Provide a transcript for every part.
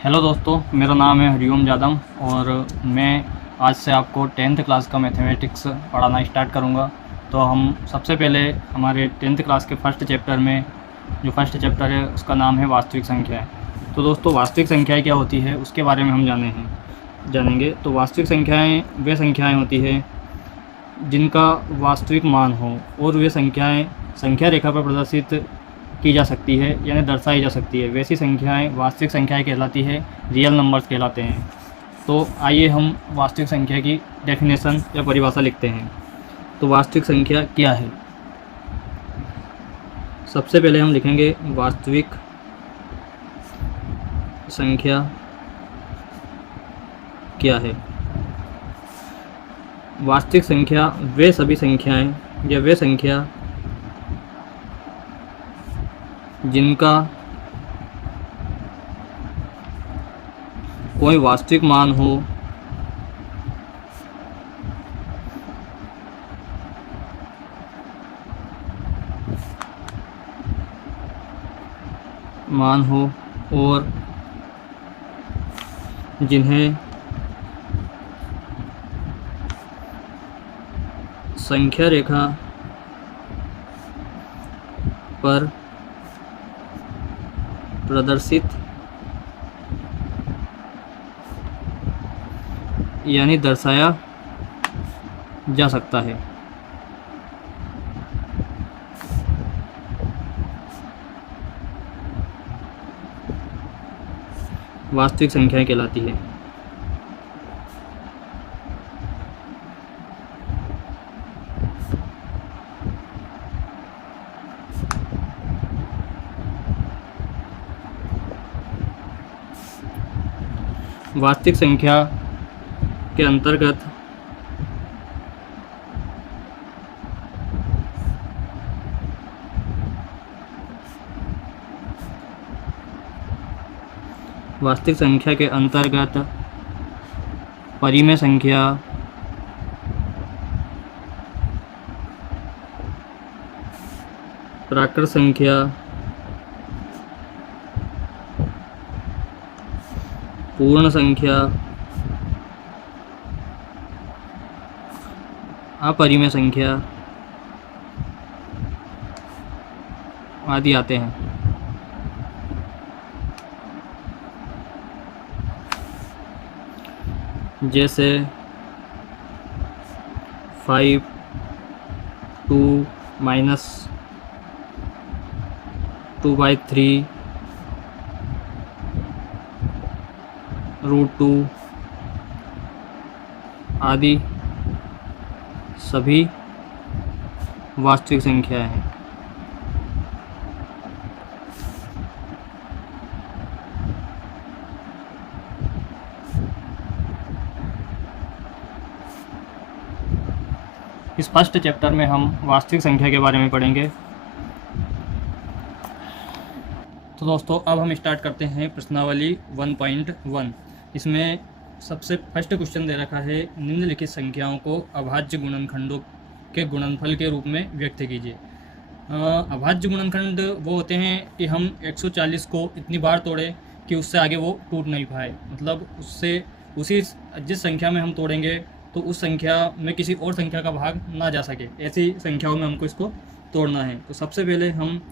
Hello दोस्तों, मेरा नाम है हरिओम जादव और मैं आज से आपको 10th क्लास का मैथमेटिक्स पढ़ाना स्टार्ट करूंगा। तो हम सबसे पहले हमारे 10th क्लास के फर्स्ट चैप्टर में जो फर्स्ट चैप्टर है उसका नाम है वास्तविक संख्याएं। तो दोस्तों, वास्तविक संख्याएं क्या होती है उसके बारे में हम जानेंगे। तो वास्तविक संख्याएँ वे संख्याएँ होती है जिनका वास्तविक मान हो और वे संख्याएँ संख्या रेखा पर प्रदर्शित की जा सकती है, यानी दर्शाई जा सकती है। वैसी संख्याएं वास्तविक संख्याएं कहलाती है, रियल नंबर्स कहलाते हैं। तो आइए हम वास्तविक संख्या की डेफिनेशन या परिभाषा लिखते हैं। तो वास्तविक संख्या क्या है? सबसे पहले हम लिखेंगे वास्तविक संख्या क्या है। वास्तविक संख्या वे सभी संख्याएं या वे संख्या जिनका कोई वास्तविक मान हो और जिन्हें संख्या रेखा पर प्रदर्शित यानी दर्शाया जा सकता है। वास्तविक संख्याएं कहलाती है। वास्तविक संख्या के अंतर्गत परिमेय संख्या, प्राकृत संख्या, पूर्ण संख्या, अपरिमेय संख्या आदि आते हैं। जैसे 5, 2 माइनस 2/3, √2 आदि सभी वास्तविक संख्याएं हैं। इस फर्स्ट चैप्टर में हम वास्तविक संख्या के बारे में पढ़ेंगे। तो दोस्तों, अब हम स्टार्ट करते हैं प्रश्नावली 1.1। इसमें सबसे फर्स्ट क्वेश्चन दे रखा है, निम्नलिखित संख्याओं को अभाज्य गुणनखंडों के गुणनफल के रूप में व्यक्त कीजिए। अभाज्य गुणनखंड वो होते हैं कि हम 140 को इतनी बार तोड़ें कि उससे आगे वो टूट नहीं पाए, मतलब उसी जिस संख्या में हम तोड़ेंगे तो उस संख्या में किसी और संख्या का भाग ना जा सके, ऐसी संख्याओं में हमको इसको तोड़ना है। तो सबसे पहले हम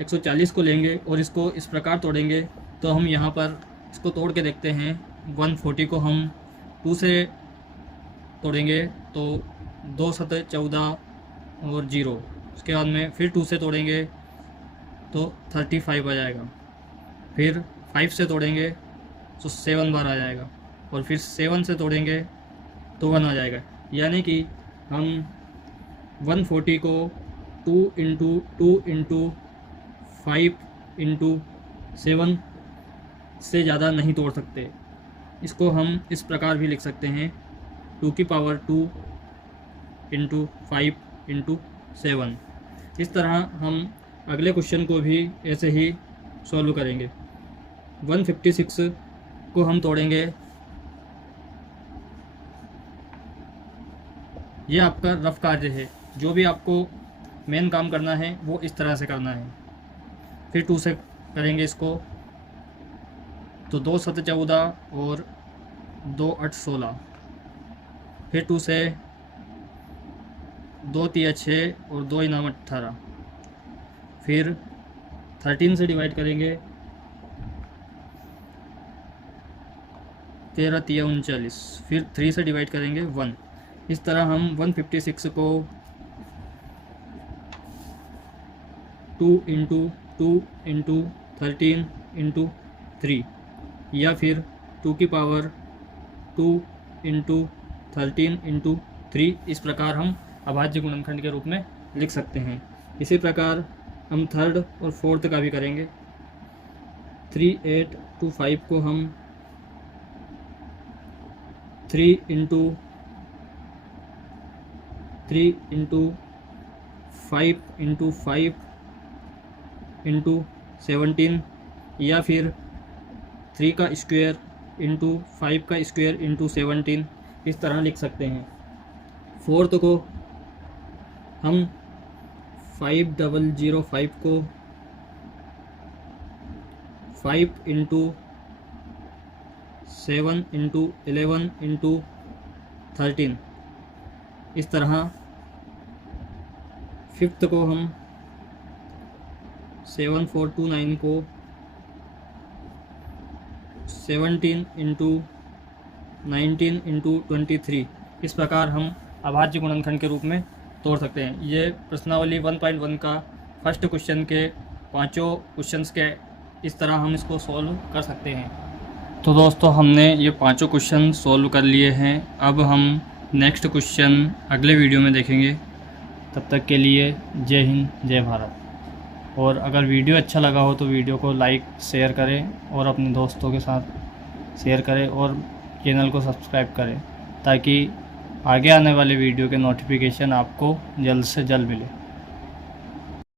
140 को लेंगे और इसको इस प्रकार तोड़ेंगे। तो हम यहाँ पर इसको तोड़ के देखते हैं। 140 को हम 2 से तोड़ेंगे तो 2 7 14 और 0। उसके बाद में फिर 2 से तोड़ेंगे तो 35 आ जाएगा। फिर 5 से तोड़ेंगे तो 7 बार आ जाएगा और फिर 7 से तोड़ेंगे तो 1 आ जाएगा। यानी कि हम 140 को 2 × 2 × 5 × 7 से ज़्यादा नहीं तोड़ सकते। इसको हम इस प्रकार भी लिख सकते हैं, 2 की पावर 2 × 5 × 7। इस तरह हम अगले क्वेश्चन को भी ऐसे ही सॉल्व करेंगे। 156 को हम तोड़ेंगे। ये आपका रफ कार्य है, जो भी आपको मेन काम करना है वो इस तरह से करना है। फिर 2 से करेंगे इसको तो 2 7 14 और 2 8 16, फिर 2 से 2 3 6 और 2 9 18, फिर 13 से डिवाइड करेंगे 13 3 39, फिर 3 से डिवाइड करेंगे 1। इस तरह हम 156 को 2 इंटू 2 इंटू 13 इंटू 3 या फिर 2 की पावर 2 इंटू 13 इंटू 3, इस प्रकार हम अभाज्य गुणनखंड के रूप में लिख सकते हैं। इसी प्रकार हम थर्ड और फोर्थ का भी करेंगे। 3 8 2 5 को हम 3 इंटू 5 इंटू 5 इंटू 17 या फिर 3 का स्क्वायर इंटू 5 का स्क्वायर इंटू 17, इस तरह लिख सकते हैं। फोर्थ को हम 5005 को 5 इंटू 7 इंटू 11 इंटू 13, इस तरह। फिफ्थ को हम 7429 को 17 इंटू 19 इंटू 23, इस प्रकार हम अभाज्य गुणनखंड के रूप में तोड़ सकते हैं। ये प्रश्नावली 1.1 का फर्स्ट क्वेश्चन के पांचों क्वेश्चंस के इस तरह हम इसको सॉल्व कर सकते हैं। तो दोस्तों हमने ये पांचों क्वेश्चन सॉल्व कर लिए हैं। अब हम नेक्स्ट क्वेश्चन अगले वीडियो में देखेंगे। तब तक के लिए जय हिंद, जय भारत। और अगर वीडियो अच्छा लगा हो तो वीडियो को लाइक शेयर करें और अपने दोस्तों के साथ शेयर करें और चैनल को सब्सक्राइब करें ताकि आगे आने वाले वीडियो के नोटिफिकेशन आपको जल्द से जल्द मिले।